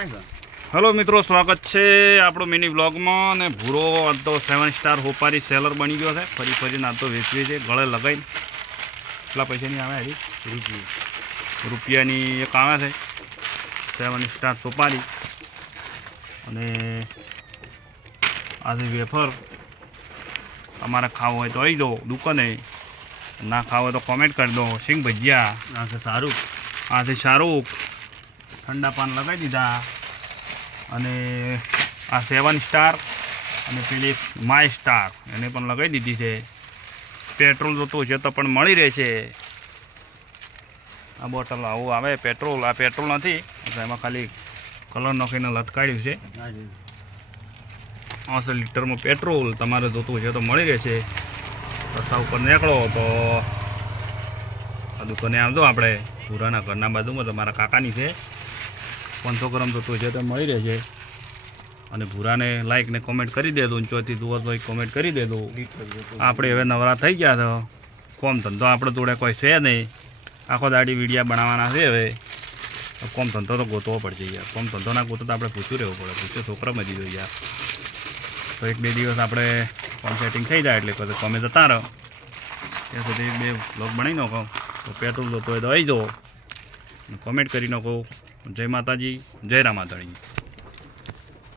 Hello मित्रों, स्वागत है આપણો મિની વ્લોગમાં। અને ભૂરો આ તો 7 સ્ટાર હોપારી સેલર બની ગયો છે। ફરી ફરીને આ તો વેચવી છે, ગળે લગાવીને। કેટલા પૈસાની આવે હરી? રૂપિયાની એક આવે છે 7 સ્ટાર સોપારી। અને આજે વેફર તમારે ખાવું હોય તો આવી દો દુકાને, ના ખાવ હોય તો કોમેન્ટ કરી દો। સિંગ ભજીયા આ છે શાહરૂખ, આ છે શાહરૂખ, ઠંડા પાન લગાવી દીધા। અને આ 7 સ્ટાર અને પેલી માય સ્ટાર એને પણ લગાવી દીધી છે। પેટ્રોલ જોતું છે તો પણ મળી રહેશે। આ બોટલ આવું આવે પેટ્રોલ, આ પેટ્રોલ નથી, એમાં ખાલી કલર નાખીને લટકાડ્યું છે। 8 લીટરમાં પેટ્રોલ તમારે જોતું છે તો મળી રહેશે। રસ્તા ઉપર નીકળો તો આ દુકાને આવજો। આપણે પુરાના ઘરના બાજુમાં તમારા કાકાની છે। 500 ગ્રામ જોતું છે તો મળી રહેશે। અને ભૂરાને લાઈક ને કોમેન્ટ કરી દેજો, ચોથી જુઓ તો કોમેન્ટ કરી દેજો। આપણે હવે નવરા થઈ ગયા છો, કોમ ધંધો આપણે જોડે કોઈ છે નહીં, આખો દાડી વિડીયા બનાવવાના છે। હવે કોમ ધંધો તો ગોતવો પડશે યાર। કોમ ધંધો ના ગોતો તો આપણે પૂછ્યું રહેવું પડે, પૂછ્યું છોકરા મળી જાય યાર। તો 1-2 દિવસ આપણે કોમ સેટિંગ થઈ જાય એટલે પછી કોમે જતા રહો, ત્યાં સુધી 2 બ્લોગ બનાવી નાખો। તો પેટ્રોલ જોતો હોય તો આવી જાઓ, કોમેન્ટ કરી નાખો। જય માતાજી, જય રામાધણી।